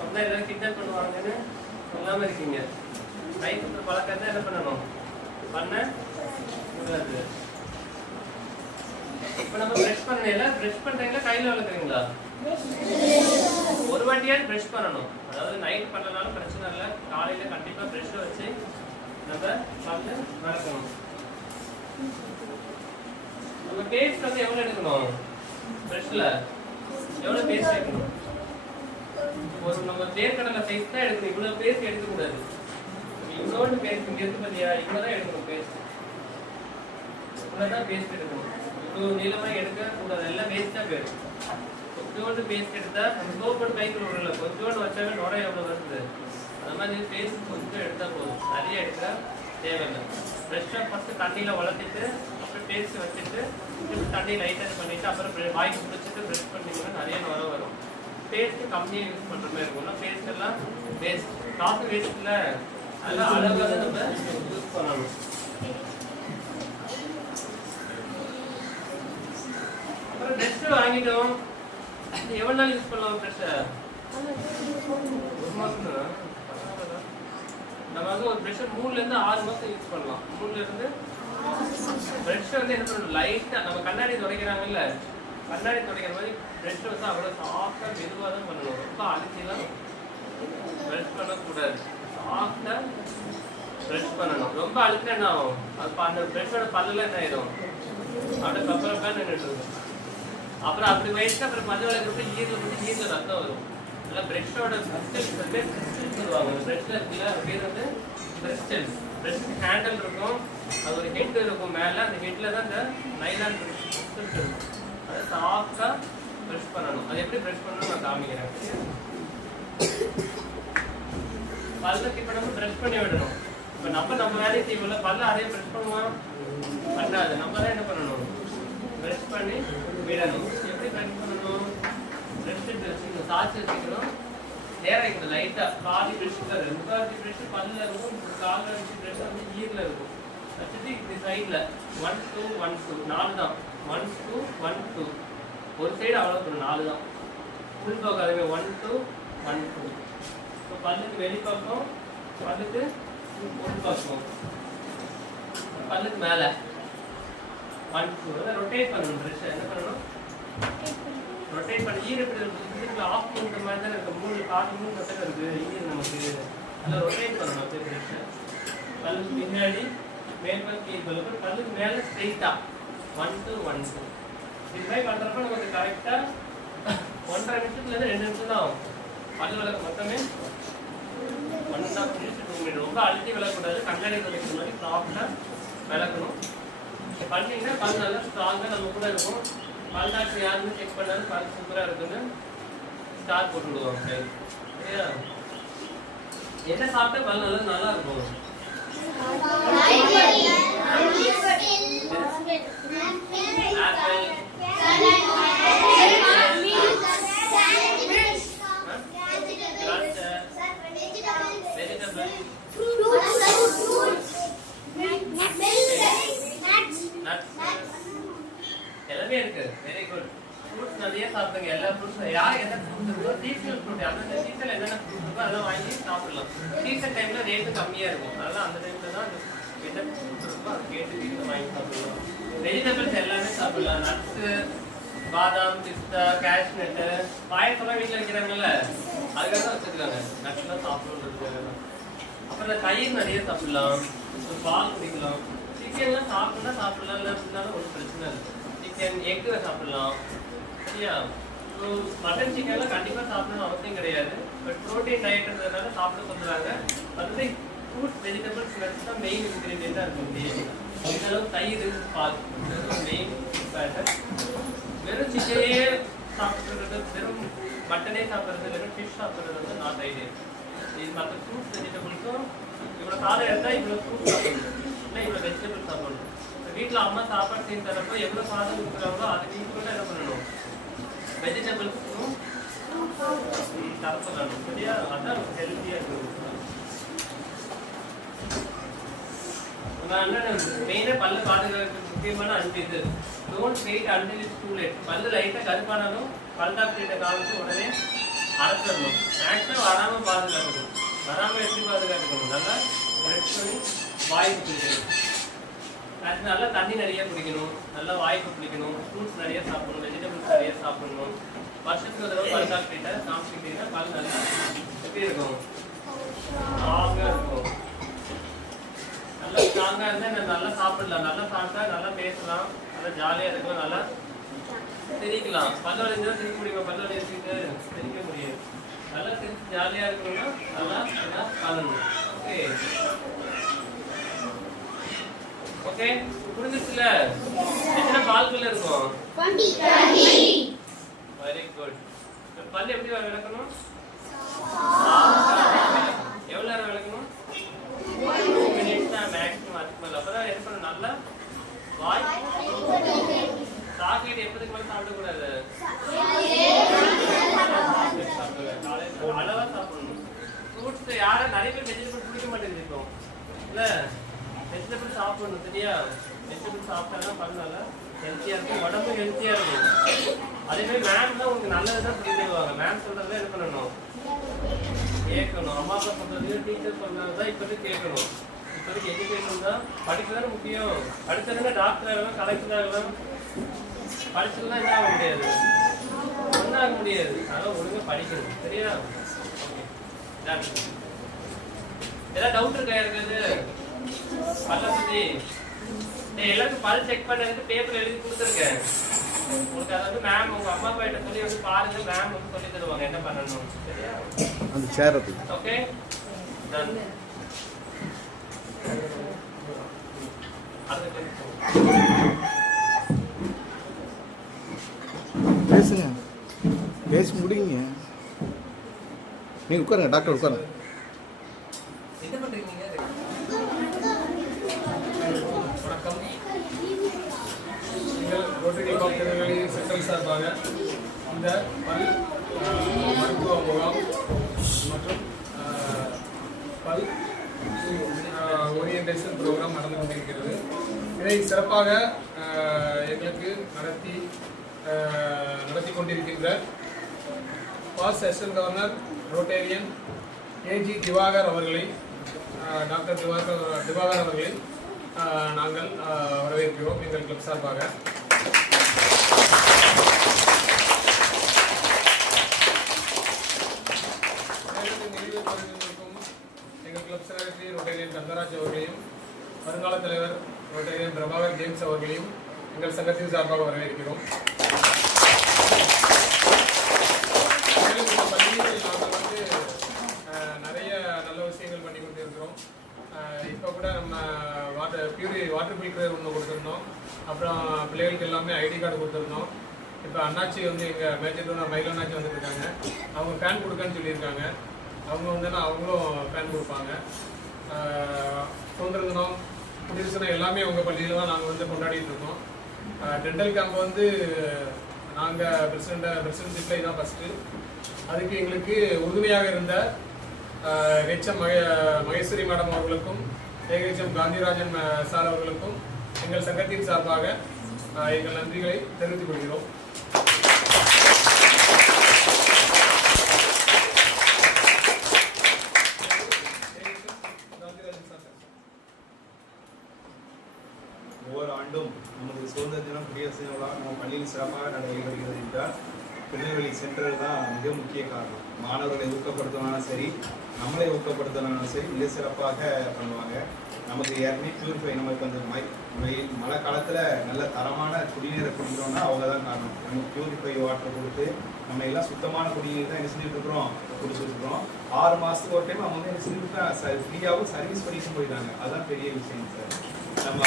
சொன்னா எல்லாரும் கிண்டல் பண்ணுவாங்கன்னு சொல்லாம இருக்கீங்க. கை தூக்குற பழக்கத்தை என்ன பண்ணணும்? பண்ண கூடாது. இப்ப நம்ம பிரஷ் பண்ணல, பிரஷ் பண்றீங்களா கையில வளர்க்குறீங்களா? ஒரு வாட்டியாவது பிரஷ் பண்ணணும். அதாவது நைட் பண்ணனாலும் பிரச்சனை இல்லை, காலையில கண்டிப்பா பிரஷ் வச்சு நம்ம பல்லு வளர்க்கணும். நம்ம பேஸ்ட் வந்து எவ்வளவு எடுக்கணும்? பிரஷ்ல எவ்வளவு பேஸ்ட் எடுக்கணும்? ஒரு நம்ம தேர்க்கடலை சைஸ் தான் எடுக்கணும். இவ்வளவு பேஸ்ட் எடுக்கக்கூடாது. இவ்வளோண்டு பேஸ்ட் இங்க இருக்கு பார்த்தியா, இவ்வளோதான் எடுக்கணும் பேஸ்ட். இவ்வளோதான் பேஸ்ட் எடுக்கணும். இவ்வளோ நீளமாக எடுக்கக்கூடாது, எல்லாம் வேஸ்ட்டாக போயிடும். கொஞ்சோண்டு பேஸ்ட் எடுத்தா நம்ம சோப்போடு கைக்குள்ள விடல, கொஞ்சோண்டு வச்சாவே நுரை எவ்வளோ வருது. அது மாதிரி பேஸ்ட் கொஞ்சம் எடுத்தால் போதும், நிறைய எடுக்க தேவையில்லை. ஃப்ரெஷ்ஷாக ஃபஸ்ட்டு தண்ணியில் வளர்த்திட்டு அப்புறம் பேஸ்ட் வச்சுட்டு தண்ணி லைட்டாக பண்ணிவிட்டு அப்புறம் வாய்க்கு பிடிச்சிட்டு ப்ரெஷ் பண்ணிங்கன்னா நிறைய நுரை வரும். பேஸ்ட்டு கம்மியாக யூஸ் பண்ணுற மாதிரி இருக்கும்னா பேஸ்ட் எல்லாம் வேஸ்ட், காசு வேஸ்ட்டில் அதெல்லாம் அளவாக தான் நம்ம யூஸ் பண்ணணும். அப்புறம் ப்ரெஷ்ஷு வாங்கிட்டோம், எவ்வளோ நாள் யூஸ் பண்ணலாம் ப்ரெஷ்ஷை? 1 மாதம் தான். நம்ம வந்து ஒரு ப்ரெஷ்ஷை 3லேருந்து 6 மாதம் யூஸ் பண்ணலாம். 3லேருந்து ப்ரெஷ்ஷை வந்து என்ன பண்ணணும், லைட்டாக நம்ம கண்ணாடி துடைக்கிறாங்கல்ல, கண்ணாடி துடைக்கிற மாதிரி ப்ரெஷ்ஷை வந்து அவ்வளோ சாஃப்டாக மெதுவாக தான் பண்ணணும். ரொம்ப அழுத்திலாம் ப்ரெஷ் பண்ணக்கூடாது, சாஃப்டாக ப்ரெஷ் பண்ணணும். ரொம்ப அழுத்தினா என்ன ஆகும், அது அந்த ப்ரெஷ்ஷோட பல்லுலாம் என்ன ஆயிடும், அப்படியே கப்பரப்பா நின்றுட்டு இருக்கும். அப்புறம் அப்படி வயசுக்கு அப்புறம் பல்லு விளக்குறப்ப ஈரில் ரத்தம் வரும். அதெல்லாம் ப்ரெஷ்ஷோட கிறிஸ்டல்ஸ் சொல்லுவாங்க. ப்ரெஷ்ஷில் இருக்குல்ல, அது பேர் வந்து கிறிஸ்டல்ஸ். ப்ரெஷ்ஷுக்கு ஹேண்டில் இருக்கும், அது ஒரு ஹெட் இருக்கும் மேலே, அந்த ஹெட்டில் தான் இந்த நைலான் கிறிஸ்டல்ஸ் இருக்கும். அதை சாஃப்டாக ப்ரெஷ் பண்ணணும். அது எப்படி ப்ரெஷ் பண்ணணும்னு நான் காமிக்கிறேன். பல்லுக்கு இப்போ நம்ம ப்ரெஷ் பண்ணி விடணும். இப்போ நம்ம வேலையை செய்வோம்ல, பல்ல அதே ப்ரெஷ் பண்ணுவோம் பண்ணாது. நம்ம தான் என்ன பண்ணணும், ப்ரெஷ் பண்ணி விடணும். எப்படி ப்ரெஷ் பண்ணணும், பிரஷ் வச்சுக்கணும், சாட்சி வச்சுக்கணும். நேரம் இருக்குது லைட்டாக பாதி பிரஷ் தான் இருக்குது. முக்கால்வாசி பிரஷ் பல்லில் இருக்கும், காலில் வச்சு பிரஷ் வந்து ஈரில் இருக்கும். வச்சுட்டு இப்படி சைடில் 1 2 1 2 4 தான். 1 2 1 2 ஒரு சைடு அவ்வளோ தரும் 4 தான். ஃபுல் பக்கம் அதுவே 1 2 1 2. இப்போ பல்லுக்கு வெளிப்பக்கம், பல்லுக்கு உள் பக்கம், பல்லுக்கு மேலே 1 2 ரொட்டேட் பண்ணணும். பிரஷ் என்ன பண்ணணும்? ரொட்டேட் பண்ணி ஈர எப்படி இருக்கு? ஆஃப் பண்ணுற மாதிரி தான் இருக்குது. 3 பக்கம் இருக்குது ஈர நமக்கு. அதில் ரொட்டேட் பண்ணணும். அப்படியே பிரஷ் பல்லுக்கு பின்னாடி மேல் பல் கீழ் பல்லுக்கு, பல்லுக்கு மேலே ஸ்ட்ரெயிட்டாக 1 2 1 2. இது மாதிரி பண்ணுறப்ப நமக்கு கரெக்டாக 1.5 நிமிஷத்துலேருந்து 2 நிமிஷம் தான் ஆகும். பல் விளக்கு மொத்தமே 1.5 நிமிஷம் 2 மினிட். ரொம்ப அழுத்தி விளக்கக்கூடாது. கண்ணாடி விளக்குற மாதிரி ப்ராப்பராக விளக்கணும். பண்ணிங்கன்னா பல் நல்லா ஸ்ட்ராங்காக நம்ம கூட இருக்கும். பல் டாக்டர் யாருன்னு செக் பண்ணாலும் பல் சூப்பராக இருக்குன்னு ஸ்டார் போட்டு விடுவாங்க. சரியா? என்ன சாப்பிட்டா பல் நல்லா இருக்கும்? எல்லாமே இருக்கு. Very good. ஃப்ரூட்ஸ் நிறைய சாப்பிடுங்க. எல்லா ஃப்ரூட்ஸும் யார் என்ன ஃப்ரூட்ஸ் இருக்கோ சீசனல் ஃப்ரூட் அந்த சீசனில் என்னென்ன ஃப்ரூட் இருக்கோ அதெல்லாம் வாங்கி சாப்பிடலாம். சீசன் டைமில் ரேட்டு கம்மியாக இருக்கும். அதெல்லாம் அந்த டைமில் தான் என்ன ஃப்ரூட் இருக்கோ அதை கேட்டு வீட்டில் வாங்கி சாப்பிடலாம். வெஜிடபிள்ஸ் எல்லாமே சாப்பிடலாம். நட்ஸு, பாதாம், பிஸ்தா, கேஷ்நட்டு, பாயசம்லாம் வீட்டில் வைக்கிறாங்கல்ல அதுக்காக தான் வச்சுருக்காங்க. நட்ஸ்லாம் சாப்பிடணுன்றதுக்காக தான். அப்புறம் இந்த தயிர் நிறைய சாப்பிடலாம், பால் குடிக்கலாம். சிக்கன்லாம் சாப்பிடலாம் இல்லை அப்படின்னாலும் ஒன்றும் பிரச்சனை இல்லை. சிக்கன் எக்கு சாப்பிடலாம். சரியா? ஸோ மட்டன் சிக்கன்லாம் கண்டிப்பாக சாப்பிடணும்னு அவசியம் கிடையாது. பட் ப்ரோட்டீன் டயட்ன்றதுனால சாப்பிட சொல்கிறாங்க. அது ஃப்ரூட்ஸ், வெஜிடபிள்ஸ், நட்ஸ் தான் மெயின் இன்க்ரீடியண்ட்டாக இருக்கும். இதெல்லாம் தயிர், பால் மெயின் ஃபேட்டர். வெறும் சிக்கனே சாப்பிட்றது, வெறும் மட்டனே சாப்பிட்றது, வெறும் ஃபிஷ் சாப்பிட்றது வந்து நாட் ஐடியா. இது மற்ற ஃப்ரூட்ஸ், வெஜிடபிள்ஸும் இவ்வளோ காலம் இருந்தால் இவ்வளோ ஃப்ரூட்ஸ் சாப்பிடணும், இல்லை இவ்வளோ வெஜிடபிள்ஸ் சாப்பிடணும். வீட்டில் அம்மா சாப்பாடு செஞ்சு தரப்போ எவ்வளோ சாதம் கொடுக்குறாங்களோ அது நீங்கள் கூட என்ன பண்ணணும்? வெஜிடபிள்ஸும் தர சொல்லணும். சரியா? அதான் ஹெல்த்தியாக இருக்கணும். மெயினாக பல்லு பாதுகாக்கிறதுக்கு முக்கியமான 5 இது. Don't wait until it's too late. பல்லு லைட்டாக கருப்பானாலும் பல் டாக்டர்கிட்ட காமிச்சு உடனே அரைச்சிடணும். மேக்ஸிமம் வராமல் பாதுகாக்கணும். வராமல் எப்படி பாதுகாக்கணும்? நல்லா ப்ரெஷ் பண்ணி வாய்ப்பு குடிக்கணும். அது நல்லா தண்ணி நிறைய குடிக்கணும், நல்லா வாய்ப்பு குடிக்கணும், ஃப்ரூட்ஸ் நிறைய சாப்பிடணும், வெஜிடபிள்ஸ் நிறைய சாப்பிடணும். வருஷத்துக்கு ஒரு தடவை பல் டாக்டர்கிட்ட காமிச்சிக்கிட்டீங்கன்னா பல் நல்லா எப்படி இருக்கும்? ஸ்ட்ராங்காக இருக்கும். நல்லா ஸ்ட்ராங்காக இருந்தால் நல்லா சாப்பிடலாம். நல்லா சாப்பிட்டா நல்லா பேசலாம், நல்லா ஜாலியாக இருக்கும், நல்லா சிரிக்கலாம். பல்ல வலிஞ்சுதான் சிரிக்க முடியுமா? பல்ல வலிச்சுட்டு சிரிக்க முடியாது. நல்லா சிரிச்சு ஜாலியாக இருக்கணும்னா நல்லா நல்லா பண்ணணும். ஓகே ஓகே புரிஞ்சிச்சுல? எத்தனை பால்கள் இருக்கும்? Very good. பல் எப்படி விளக்கணும்? எவ்வளோ நேரம் விளக்கணும்? 2 மினிட்ஸ் தான் மேக்ஸிமம். அதுக்கு மேலே அப்போ தான் என்ன பண்ணணும்? நல்லா வாய் சாக்லேட் எப்போதுக்கு மேலே சாப்பிடக்கூடாது. அளவாக சாப்பிடணும். ஃப்ரூட்ஸ் யாரும் நிறைய பேர் வெஜிடபிள் பிடிக்க மாட்டேங்குது இப்போ இல்லை? வெஜிடபிள் சாப்பிடணும். சரியா? வெஜிடபிள் சாப்பிட்டா தான் பல் நல்லா ஹெல்த்தியாக இருக்கும், உடம்பு ஹெல்த்தியாக இருக்கும். அதேமாதிரி மேம் தான் உங்களுக்கு நல்லது தான் சொல்லி தருவாங்க. மேம் சொல்கிறத என்ன பண்ணணும்? கேட்கணும். அம்மா அப்பா சொல்கிறது, டீச்சர் சொல்கிறது தான் இப்போதைக்கு கேட்கணும். இப்போதைக்கு எஜுகேஷன் தான். படிப்பு தானே முக்கியம். படித்ததுன்னா டாக்டர் ஆகலாம், கலெக்டர் ஆகலாம். படிச்சதுலாம் என்ன ஆக முடியாது? ஒன்றும் ஆக முடியாது. அதெல்லாம் ஒழுங்காக படிக்கணும். சரியா? ஏதாவது டவுட் இருக்கா இருக்குது பல்ல பற்றி? எல்லாருக்கும் பல் செக் பண்ணதுக்கு பேப்பர் எழுதி கொடுத்துருக்கேன் உங்களுக்கு. அதை வந்து மேம் உங்கள் அம்மா அப்பா கிட்ட சொல்லி வந்து பாருங்க. மேம் வந்து சொல்லி தருவாங்க என்ன பண்ணணும். சரியா? அந்த சேர் ஓகே டன். பேசுங்க, பேசி முடிங்க. நீங்கள் உட்காருங்க, டாக்டர் உட்காருங்க. என்ன பண்ணுறீங்க? வணக்கம். நீங்கள் ரோட்டரி டாக்டர் சென்ட்ரல் சார்பாக இந்த பல் மருத்துவ முகாம் மற்றும் பல் ஓரியன்டேஷன் ப்ரோக்ராம் நடந்து கொண்டிருக்கிறது. இதை சிறப்பாக எங்களுக்கு நடத்தி கொண்டிருக்கின்ற past assistant governor rotarian AG Diwakar அவர்களை, டாக்டர் திவாகர் அவர்களை நாங்கள் வரவேற்கிறோம் எங்கள் கிளப் சார்பாக. எங்கள் கிளப் செக்ரட்டரி ரோட்டேரியன் தங்கராஜ் அவர்களையும், வருங்கால தலைவர் ரோட்டேரியன் பிரபாகர் ஜேம்ஸ் அவர்களையும் எங்கள் சங்கத்தின் சார்பாக வரவேற்கிறோம். இந்த பள்ளியில் நாங்கள் வந்து நிறைய நல்ல விஷயங்கள் பண்ணி கொண்டு இருக்கிறோம். இப்போ கூட நம்ம வாட்டர் ஃபில்டர் ஒன்று கொடுத்துருந்தோம். அப்புறம் பிள்ளைகளுக்கு எல்லாமே ஐடி கார்டு கொடுத்துருந்தோம். இப்போ அண்ணாச்சி வந்து எங்கள் மேஜர் டோனர் மயில் அண்ணாச்சி வந்துருக்காங்க. அவங்க ஃபேன் கொடுக்கன்னு சொல்லியிருக்காங்க. அவங்க வந்தோன்னா அவங்களும் ஃபேன் கொடுப்பாங்க. சுதந்திர தினம், குடியரசு தினம் எல்லாமே அவங்க பள்ளியில் தான் நாங்கள் வந்து கொண்டாடிட்டு இருக்கோம். டென்டல் கேம்ப் வந்து நாங்கள் பிரசிடென்ட்ஷிப்பில் இதான் ஃபஸ்ட்டு. அதுக்கு எங்களுக்கு உறுதுணையாக இருந்த ஹெச்எம் மகேஸ்வரி மேடம் அவர்களுக்கும் ஏஹெச்எம் காந்திராஜன் சார் அவர்களுக்கும் எங்கள் சங்கத்தின் சார்பாக எங்கள் நன்றிகளை தெரிவித்துக் கொள்கிறோம். ஒவ்வொரு ஆண்டும் நமது சுதந்திர தினம், குடியரசு தின விழா நம்ம பள்ளியில் சிறப்பாக நடைபெறுகிறது என்றால் திருநெல்வேலி சென்ட்ரல் தான் மிக முக்கிய காரணம். மாணவர்களை ஊக்கப்படுத்தினாலும் சரி, நம்மளை ஊக்கப்படுத்தினாலும் சரி, மிக சிறப்பாக பண்ணுவாங்க. நமக்கு ஏற்கனவே பியூரிஃபை, நமக்கு அந்த மழை காலத்தில் நல்ல தரமான குடிநீரை குடிக்கிறோம்னா அவங்க தான் காரணம். நம்ம பியூரிஃபை வாட்டர் கொடுத்து நம்ம எல்லாம் சுத்தமான குடிநீர் தான் என்ன செஞ்சுட்டு இருக்கிறோம், குடிச்சுட்டு இருக்கிறோம். 6 மாதத்துக்கு ஒரு டைம் அவங்க வந்து என்ன செஞ்சுட்டு ஃப்ரீயாகவும் சர்வீஸ் பண்ணிட்டு போயிட்டாங்க. அதுதான் பெரிய விஷயம் சார். நம்ம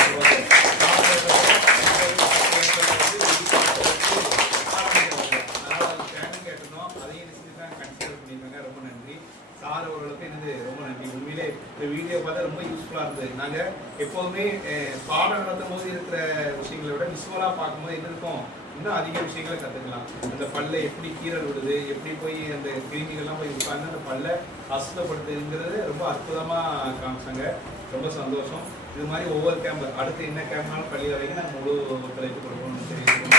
ரொம்ப நன்றி சார் அவர்களுக்கு. என்னது ரொம்ப நன்றி. உண்மையிலே இந்த வீடியோ பார்த்தா ரொம்ப யூஸ்ஃபுல்லாக இருந்தது. நாங்கள் எப்போதுமே பாடம் நடத்தும் போது இருக்கிற விஷயங்களை விட விஷுவலாக பார்க்கும்போது என்ன இருக்கும், இன்னும் அதிக விஷயங்களை கற்றுக்கலாம். அந்த பல்லை எப்படி கீரல் விடுது, எப்படி போய் அந்த கிருமிகள்லாம் போய் உட்காந்து அந்த பல்லை அசுத்தப்படுத்துங்கிறது ரொம்ப அற்புதமாக காமிச்சாங்க. ரொம்ப சந்தோஷம். இது மாதிரி ஒவ்வொரு கேம்ப், அடுத்து என்ன கேம்ப்னாலும் பள்ளி வரைக்கும் நாங்கள் முழு ஒத்துழைப்பு கொடுக்கணும்னு தெரிவிக்கிறோம்.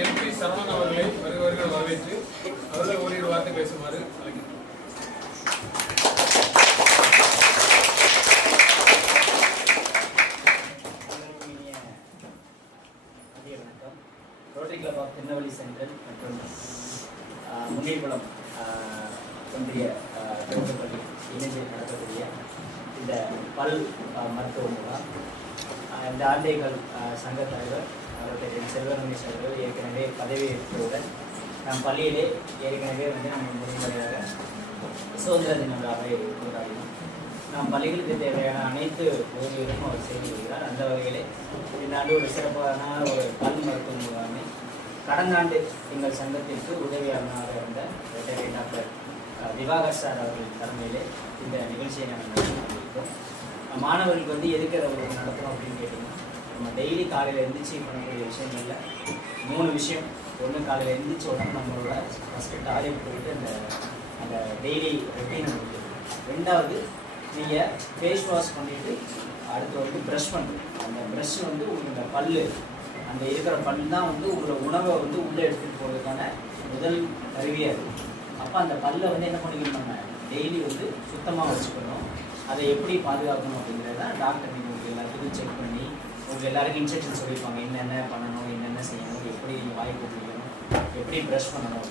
எம்பி சரவணன் அவர்களை வருகிறவர்கள் வரவேற்று அவர்கள் ஓரிரு வார்த்தை பேசுமாறு அழைக்கிறேன். Rotary Club of Tirunelveli Central மற்றும் முன்னேகுளம் ஒன்றிய தொடக்கப்பள்ளி இணைந்து நடத்தக்கூடிய இந்த பல் மருத்துவ முகாம் இந்த ஆண்டைகள் சங்க தலைவர் ரோட்டரி செல்வரமேஷ் அவர்கள் ஏற்கனவே பதவியேற்றவுடன் நம் பள்ளியிலே ஏற்கனவே வந்து நம்ம முதன்முறையாக சுதந்திர தின விழாவை கொண்டாடினோம். நம் பள்ளிகளுக்கு தேவையான அனைத்து உதவிகளும் அவர் செய்து வருகிறார். அந்த வகையிலே இந்த ஆண்டு ஒரு சிறப்பான ஒரு பல் மருத்துவ முகாமை கடந்த ஆண்டு எங்கள் சங்கத்திற்கு உதவியாளராக இருந்த ரோட்டரி டாக்டர் திவாகர் சார் அவர்கள் தலைமையிலே இந்த நிகழ்ச்சியை நாங்கள் நடத்தியிருக்கோம். மாணவர்களுக்கு வந்து எதுக்கு அதை ஒரு நடத்துகிறோம் அப்படின்னு கேட்டிங்கன்னா, நம்ம டெய்லி காலையில் எழுந்திரிச்சு பண்ணக்கூடிய விஷயங்களில் 3 விஷயம். ஒன்று, காலையில் எழுந்திரிச்ச உடனே நம்மளோட ஃபஸ்ட்டு டாய்லெட் போயிட்டு அந்த டெய்லி ரொட்டீனை முடியும். 2வது, நீங்கள் ஃபேஸ் வாஷ் பண்ணிவிட்டு அடுத்து வந்து ப்ரஷ் பண்ணுறது. அந்த ப்ரஷ் வந்து உங்களுக்கு இந்த பல், அந்த இருக்கிற பல் தான் வந்து உங்களோட உணவை வந்து உள்ளே எடுத்துகிட்டு போகிறதுக்கான முதல் கருவியாக இருக்குது. அப்போ அந்த பல்லை வந்து என்ன பண்ணிக்கணும், நம்ம டெய்லி வந்து சுத்தமாக வச்சுக்கணும். அதை எப்படி பாதுகாக்கணும் அப்படிங்கிறத டாக்டர் நீங்கள் உங்களுக்கு எல்லாத்துக்கும் செக் பண்ணி உங்களுக்கு எல்லாருக்கும் இன்ஸ்ட்ரக்ஷன் சொல்லியிருப்பாங்க. என்னென்ன பண்ணணும், என்னென்ன செய்யணும், எப்படி நீங்கள் வாய்ப்பு குடிக்கணும், எப்படி ப்ரஷ் பண்ணணும்.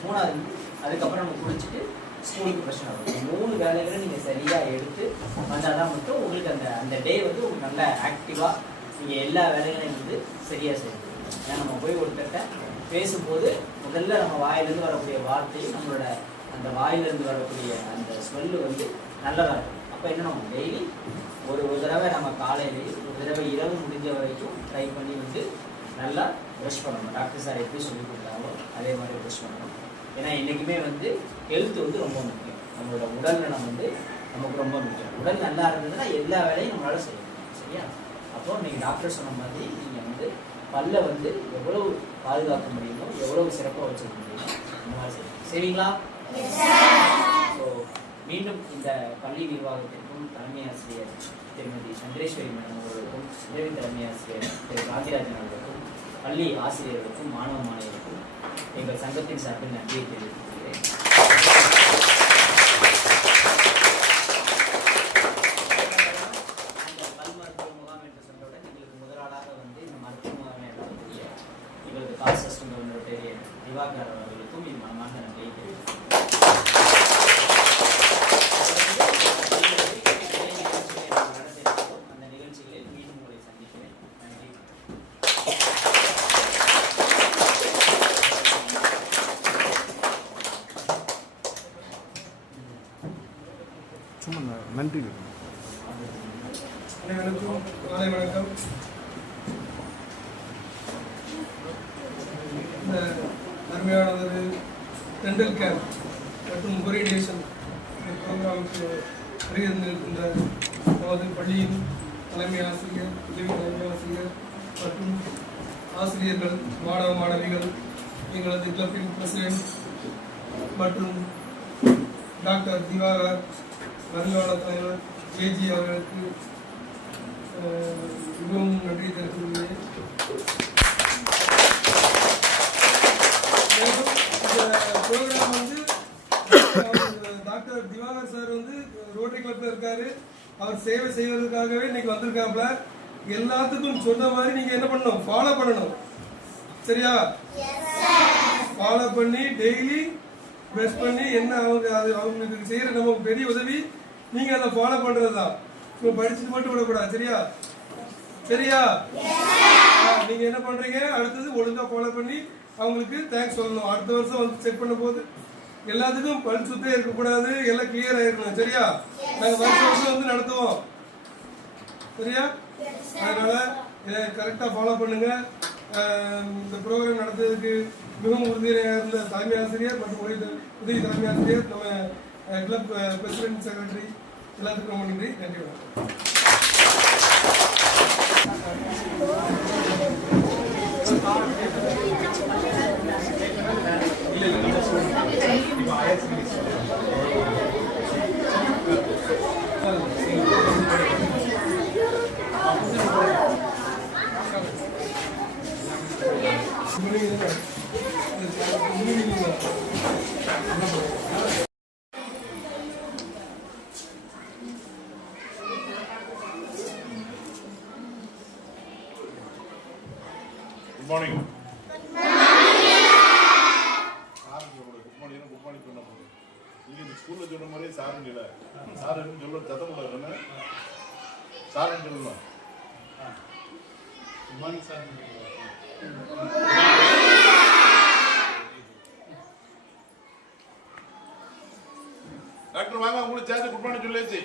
3வது, அதுக்கப்புறம் நம்ம குளிச்சுட்டு ஸ்கூலுக்கு ப்ரஷ் பண்ணணும். 3 வேலைகளை நீங்கள் சரியாக எடுத்து வந்தால் தான் மட்டும் உங்களுக்கு அந்த டே வந்து உங்களுக்கு நல்ல ஆக்டிவாக நீங்கள் எல்லா வேலைகளையும் வந்து சரியாக செய்யணும். ஏன்னா நம்ம போய் ஒருத்தர்கிட்ட பேசும்போது முதல்ல நம்ம வாயிலேருந்து வரக்கூடிய வார்த்தை, நம்மளோட அந்த வாயிலிருந்து வரக்கூடிய அந்த ஸ்மெல்லு வந்து நல்லதாக இருக்கும். அப்போ என்ன, நம்ம டெய்லி ஒரு தடவை நம்ம காலையிலேயே, ஒரு தடவை இரவு முடிஞ்ச வரைக்கும் ட்ரை பண்ணி வந்து நல்லா ப்ரஷ் பண்ணணும். டாக்டர் சார் எப்படி சொல்லி கொடுத்தாங்களோ அதே மாதிரி ப்ரஷ் பண்ணணும். ஏன்னா என்றைக்குமே வந்து ஹெல்த் வந்து ரொம்ப முக்கியம். நம்மளோட உடல் நலம் வந்து நமக்கு ரொம்ப முக்கியம். உடல் நல்லா இருந்ததுன்னா எல்லா வேலையும் நம்மளால் செய்ய முடியும். சரியா? அப்போ நீங்கள் டாக்டர் சொன்ன மாதிரி நீங்கள் வந்து பல்ல வந்து எவ்வளவு பாதுகாக்க முடியுமோ, எவ்வளவு சிறப்பாக வச்சுக்க முடியுமோ அந்த மாதிரி செய்யணும். சரிங்களா? ஸோ மீண்டும் இந்த பள்ளி நிர்வாகத்திற்கும் தலைமை ஆசிரியர் திருமதி சந்திரேஸ்வரி மேடம் அவர்களுக்கும், உதவி தலைமை ஆசிரியர் திரு காந்திராஜன் அவர்களுக்கும், பள்ளி ஆசிரியர்களுக்கும், மாணவ மாணவியர்களுக்கும் எங்கள் சங்கத்தின் சார்பில் நன்றியை தெரிவித்துக் கொள்கிறேன். பல் மருத்துவ முகாம் என்று சொன்னவுடன் எங்களுக்கு முதலாளாக வந்து இந்த மருத்துவ முகாமை நடத்தக்கூடிய எங்களுக்கு கால் சிஸ்டம் கவர்னருடைய திவாகர் அவர்களுக்கும் இது மனமார்ந்த நன்றியை தெரிவித்துக் அந்த நிகழ்ச்சிகளில் மீண்டும் உங்களை சந்திக்கிறேன். நன்றி. சும்மா நன்றி. அனைவருக்கும் காலை வணக்கம். இந்த அருமையான ஒரு டென்டல் கேம்ப் மற்றும் ஒரியன்டேஷன் ப்ரோக்ராமுக்கு வருகின்ற நமது பள்ளியின் தலைமை ஆசிரியர், உதவி தலைமை ஆசிரியர் மற்றும் ஆசிரியர்கள், மாணவ மாணவிகள், எங்களது கிளப்பின் பிரசிடென்ட் மற்றும் டாக்டர் திவாகர் வருங்கால தலைவர் ஏஜி அவர்களுக்கு மிகவும் நன்றி தெரிவித்துள்ளேன். இந்த ப்ரோக்ராம் வந்து டாக்டர் திவாகர் சார் வந்து ரோட்டரி கிளப்ல இருக்காரு. அவர் சேவை செய்வதற்காகவே இன்னைக்கு வந்திருக்காப்ல. எல்லாத்துக்கும் சொன்ன மாதிரி நீங்க என்ன பண்ணணும்? ஃபாலோ பண்ணணும். சரியா? ஃபாலோ பண்ணி டெய்லி பிரஷ் பண்ணி என்ன அவங்களுக்கு செய்யற நமக்கு பெரிய உதவி நீங்க அதை ஃபாலோ பண்றதுதான். படிச்சுட்டு மட்டும் விடக்கூடாது. சரியா? சரியா? நீங்க என்ன பண்றீங்க? அடுத்தது ஒழுங்கா ஃபாலோ பண்ணி அவங்களுக்கு தேங்க்ஸ் சொல்லணும். அடுத்த வருஷம் வந்து செக் பண்ண போது எல்லாத்துக்கும் பல் சுத்தே இருக்கக்கூடாது, எல்லாம் கிளியர் ஆயிருக்கணும். சரியா? நாங்க வருஷம் வந்து நடத்துவோம். சரியா? அதனால கரெக்டா ஃபாலோ பண்ணுங்க. இந்த ப்ரோக்ராம் நடத்துறதுக்கு மிகவும் உறுதியாக இருந்த தலைமை ஆசிரியர் மற்றும் உதவி தலைமை ஆசிரியர், நம்ம கிளப் பிரசிடென்ட், செக்ரட்டரி எல்லாத்துக்கும் ரொம்ப நன்றி. நன்றி. Good morning. குட் மார்னிங் சொன்ன போது நீங்க இந்த ஸ்கூல்ல சொன்ன மாதிரியே சாருங்க இல்ல, சாருன்னு சொல்ல சத்தம் போடாது. சாருன்னு சொல்லணும். Good morning sir. டாக்டர் வாங்க, உங்களுக்கு சேர்த்து குட் மார்னிங் சொல்லியாச்சு.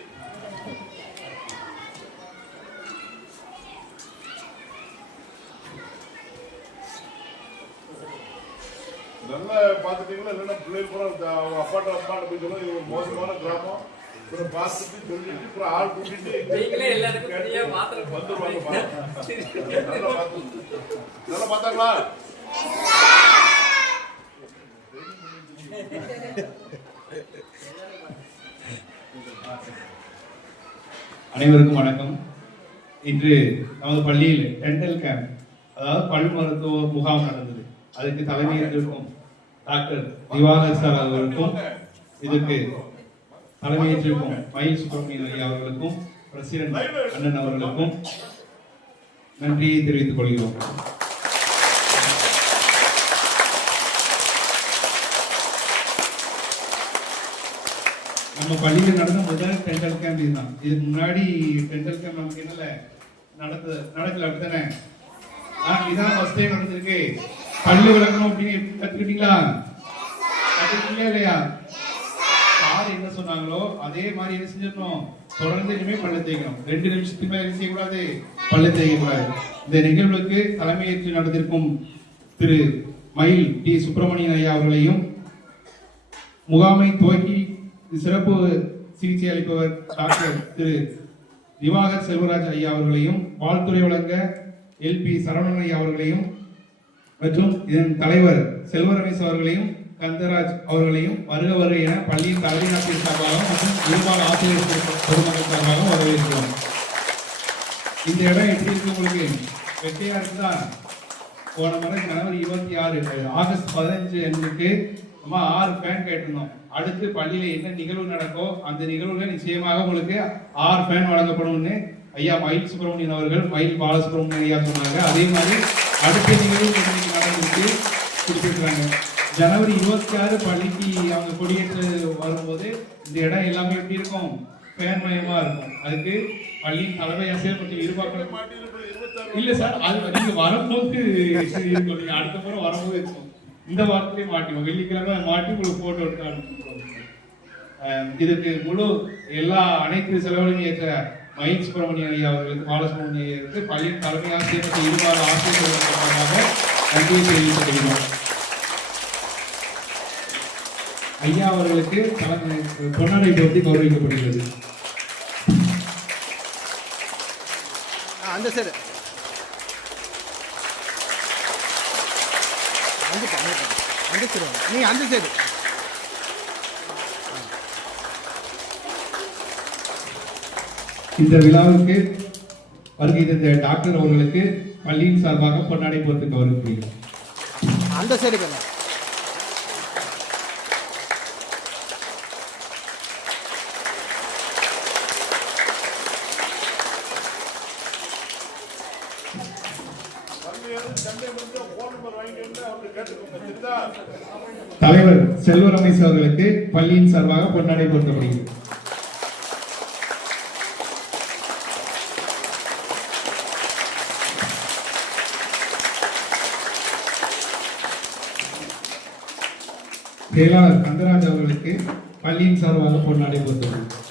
நல்லா பார்த்துட்டீங்களா? இல்லைன்னா பிள்ளைகள் கூட அவங்க அப்பாட்ட போய் சொல்லுவோம், இது ஒரு மோசமான கிராமம், அப்புறம் பார்த்துட்டு சொல்லிட்டு அப்புறம் ஆள் கூட்டிட்டு வந்துருவாங்க. நல்லா பார்த்தாங்களா? அனைவருக்கும் வணக்கம். இன்று நமது பள்ளியில் டென்டல் கேம்ப், அதாவது பல் மருத்துவ முகாம் நடந்தது. அதுக்கு தலைமையேற்றிருக்கும் டாக்டர் திவாகர் சார் அவர்களுக்கும், இதுக்கு தலைமையேற்றிருக்கும் மயில் சுப்பிரமணியன் அவர்களுக்கும், பிரசிடென்ட் அண்ணன் அவர்களுக்கும் நன்றியை தெரிவித்துக் கொள்கிறோம். நம்ம பள்ளியில் நடந்த முதல் டென்டல் கேம்ப் இதுதான். இதுக்கு முன்னாடி டென்டல் கேம்ப் நமக்கு என்னல நடக்கல, அப்படித்தானே? இதான் ஃபர்ஸ்ட் டைம் நடந்திருக்கு. பல்லு விளக்கணும் அப்படின்னு கத்துக்கிட்டீங்களா? கத்துக்கிட்டீங்களா இல்லையா? சார் என்ன சொன்னாங்களோ அதே மாதிரி என்ன செஞ்சிடணும்? தொடர்ந்து இனிமே பல்லு தேய்க்கணும். 2 நிமிஷத்துக்கு மேல என்ன செய்யக்கூடாது? பல்லு தேய்க்கக்கூடாது. இந்த நிகழ்வுக்கு தலைமையேற்று நடந்திருக்கும் திரு மயில் டி சுப்பிரமணியன் ஐயா அவர்களையும், முகாமை துவக்கி சிறப்பு சிகிச்சை அளிப்பவர் டாக்டர் திரு திவாகர் செல்வராஜ் ஐயா அவர்களையும், வாழ்த்துறை வழங்க LP சரவணன் ஐயா அவர்களையும் மற்றும் இதன் தலைவர் செல்வரமேஷ் அவர்களையும், கந்தராஜ் அவர்களையும் வருக வருக என பள்ளியின் தலைமை ஆசிரியர் சார்பாக மற்றும் நிர்வாக ஆசிரியர் பொதுமக்கள் சார்பாக வரவேற்கிறோம். இந்த இடம் எப்படி இருக்கு? உங்களுக்கு வெற்றியா இருக்குதா? போன முறை ஜனவரி 26 ஆகஸ்ட் 15 அன்றைக்கு 6 ஃபேன் கேட்டிருந்தோம். அடுத்து பள்ளியில என்ன நிகழ்வு நடக்கோ அந்த நிகழ்வுல நிச்சயமாக உங்களுக்கு 6 ஃபேன் வழங்கப்படும்னு ஐயா மயில் சுப்பிரமணியன் அவர்கள், மயில் பாலசுப்ரமணியன் ஐயா சொன்னாங்க. அதே மாதிரி அடுத்த நிகழ்வு நடந்துட்டு குறிப்பிட்டாங்க. ஜனவரி 26 பள்ளிக்கு அவங்க கொடியேற்று வரும்போது இந்த இடம் எல்லாமே எப்படி இருக்கும்? ஃபேன் மயமா இருக்கும். அதுக்கு பள்ளியின் தலைமை ஆசிரியர் மற்றும் இருபாக்கள் இல்ல சார், அது நீங்க வரும்போது இருக்கும். நீங்க அடுத்த முறை வரும்போது இருக்கும். இந்த வாரத்திலேயே மாட்டிவோம். வெள்ளிக்கிழமை மாட்டி உங்களுக்கு போட்டோ எடுத்து அனுப்பிடுவோம். இதுக்கு முழு அனைத்து செலவுகளையும் ஏற்ற மயில் சுப்பிரமணியன் ஐயா அவர்களுக்கு, பாலசுப்ரமணியன் ஐயாவுக்கு பள்ளியின் தலைமை ஆசிரியர் மற்றும் இருபால் ஆசிரியர்கள் மூலமாக நன்றியை தெரிவித்துக் ஐயா அவர்களுக்கு பொன்னாடை போர்த்தி கௌரவிக்கப்படுகிறது. அந்த சைடு அந்த சைடு நீங்க அந்த சைடு. இந்த விழாவுக்கு வருகை தந்த டாக்டர் அவர்களுக்கு பள்ளியின் சார்பாக பொன்னாடை போர்த்தி கௌரவிக்கிறேன். அந்த சைடு போங்க. தலைவர் செல்வரமேஷ் அவர்களுக்கு பள்ளியின் சார்பாக பொன்னாடை போர்த்தப்படுகிறது. செயலாளர் கந்தராஜ் அவர்களுக்கு பள்ளியின் சார்பாக பொன்னாடை போர்த்தப்படுகிறது.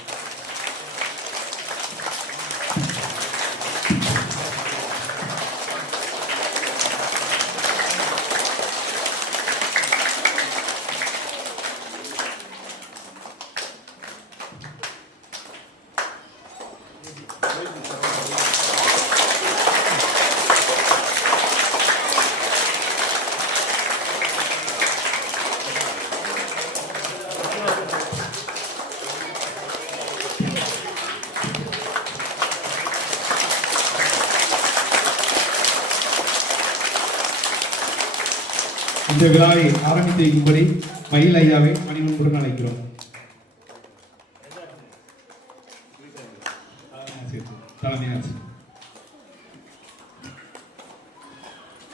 இந்த விழாவை ஆரம்பித்து வைக்கும்படி மயில் ஐயாவை பணிவன்புடன் அழைக்கிறோம்.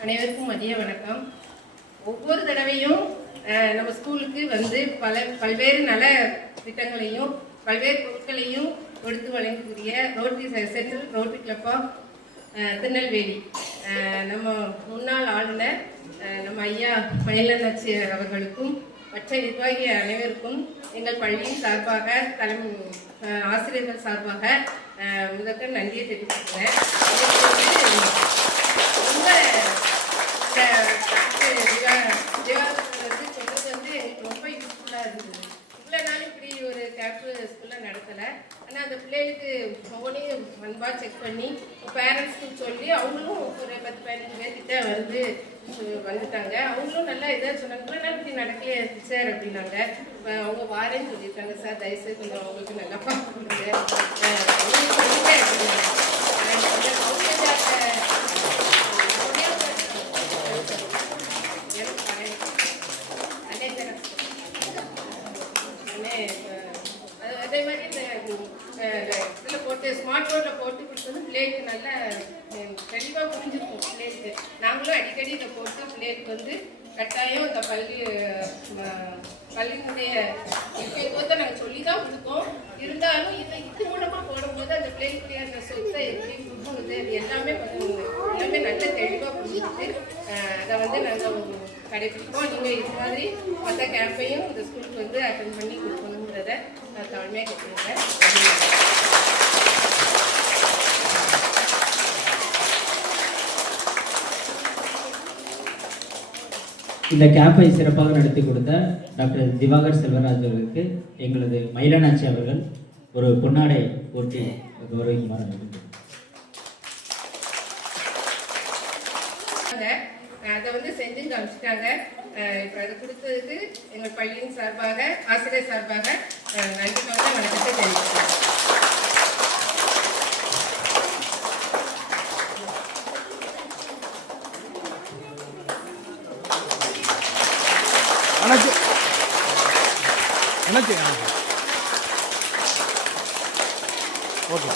அனைவருக்கும் மதிய வணக்கம். ஒவ்வொரு தடவையும் நம்ம ஸ்கூலுக்கு வந்து பல்வேறு நல திட்டங்களையும் பல்வேறு பொருட்களையும் கொடுத்து வழங்கக்கூடிய Central Rotary Club of Tirunelveli நம்ம முன்னாள் ஆளுநர் நம்ம ஐயா மயிலண்ணாச்சி அவர்களுக்கும் மற்ற நிர்வாகி அனைவருக்கும் எங்கள் பள்ளியின் சார்பாக ஆசிரியர்கள் சார்பாக முதற்க நன்றியை தெரிவிச்சுக்கிறேன். ரொம்ப சொன்னது வந்து எங்களுக்கு ரொம்ப யூஸ்ஃபுல்லாக இருந்தது. இவ்வளோ நாள் இப்படி ஒரு கேம்ப்பு ஸ்கூலில் நடத்தலை. ஆனால் அந்த பிள்ளைகளுக்கு ஒவ்வொன்றையும் அன்பாக செக் பண்ணி பேரண்ட்ஸ்க்கு சொல்லி அவங்களும் ஒரு 10-15 பேர்கிட்ட வந்துட்டாங்க. அவங்களும் நல்லா இதாக சொன்னாங்க. இவ்வளோ நாள் இப்படி நடக்கலையே சார் அப்படின்னாங்க. அவங்க வாரேன்னு சொல்லியிருக்காங்க. சார் தயவுசெய்து கொஞ்சம் அவங்களுக்கு நல்லா பார்க்க கொடுங்க அதே மாதிரி இந்த இதில் போட்டு ஸ்மார்ட் போர்டில் போட்டு கொடுத்தது பிள்ளைகளுக்கு நல்லா தெளிவாக புரிஞ்சிருக்கும். பிள்ளைகளுக்கு நாங்களும் அடிக்கடி இதை போட்டு பிள்ளைகளுக்கு வந்து கட்டாயம் இந்த பள்ளியினுடைய முக்கியத்துவத்தை நாங்கள் சொல்லி தான் கொடுத்தோம். இருந்தாலும் இது மூலமாக போடும்போது அந்த பிள்ளைகளுக்கு அந்த சொத்தை எப்படி கொடுக்கணுது அது எல்லாமே நல்ல தெளிவாக புரிஞ்சுட்டு அதை வந்து நாங்கள் கடைபிடிப்போம். நீங்கள் இது மாதிரி மற்ற கேம்பையும் இந்த ஸ்கூலுக்கு வந்து அட்டென்ட் பண்ணி கொடுக்கணுங்கிறத நான் தாழ்மையாக கேட்டுக்கிறேன். இந்த கேம்பை சிறப்பாக நடத்தி கொடுத்த டாக்டர் திவாகர் செல்வராஜ் அவர்களுக்கு எங்களது மயிலானாச்சி அவர்கள் ஒரு பொன்னாடை போட்டி கௌரவிக்குமாறு அழைக்கின்றோம். அதை வந்து செஞ்சு காமிச்சிட்டாங்க. இப்போ அதை கொடுத்ததுக்கு எங்கள் பள்ளியின் சார்பாக, ஆசிரியர் சார்பாக நன்றி கலந்த வணக்கத்தை தெரிவிக்கிறேன். அண்ணாச்சி அண்ணாச்சி ஓகே.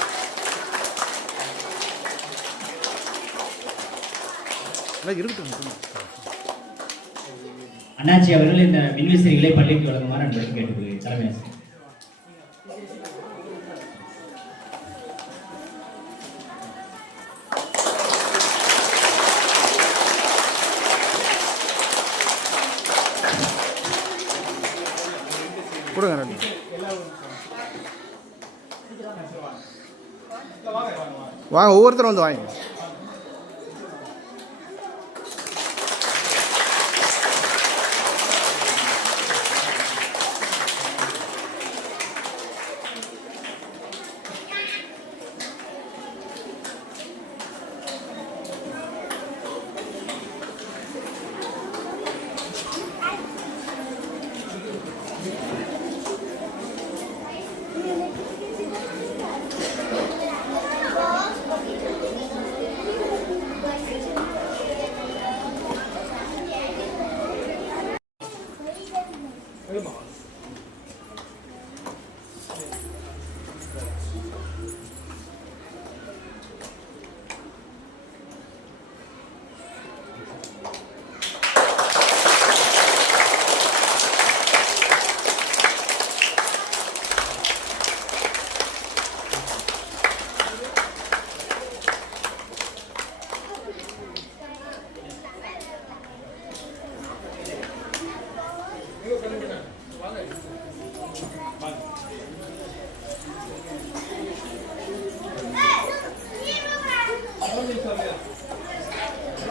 இருக்கட்டும். அண்ணாச்சி அவர்கள் இந்த மின்விசிறிகளை பள்ளிக்கு வழங்குமாறு அன்புடன் கேட்டுக்கொள்கிறேன். தலைமை ஆசிரியர். கொடுங்க ரெண்டு. வாங்க, ஒவ்வொருத்தரும் வந்து வாங்க.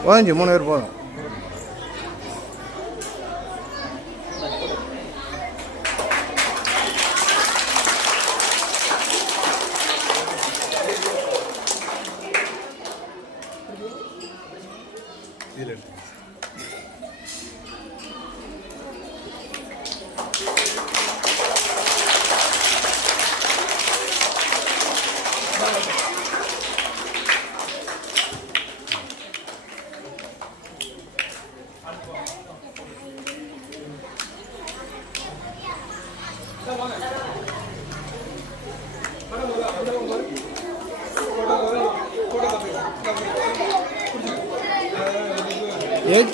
போதும், 3 பேர் போதும். ஏஜ்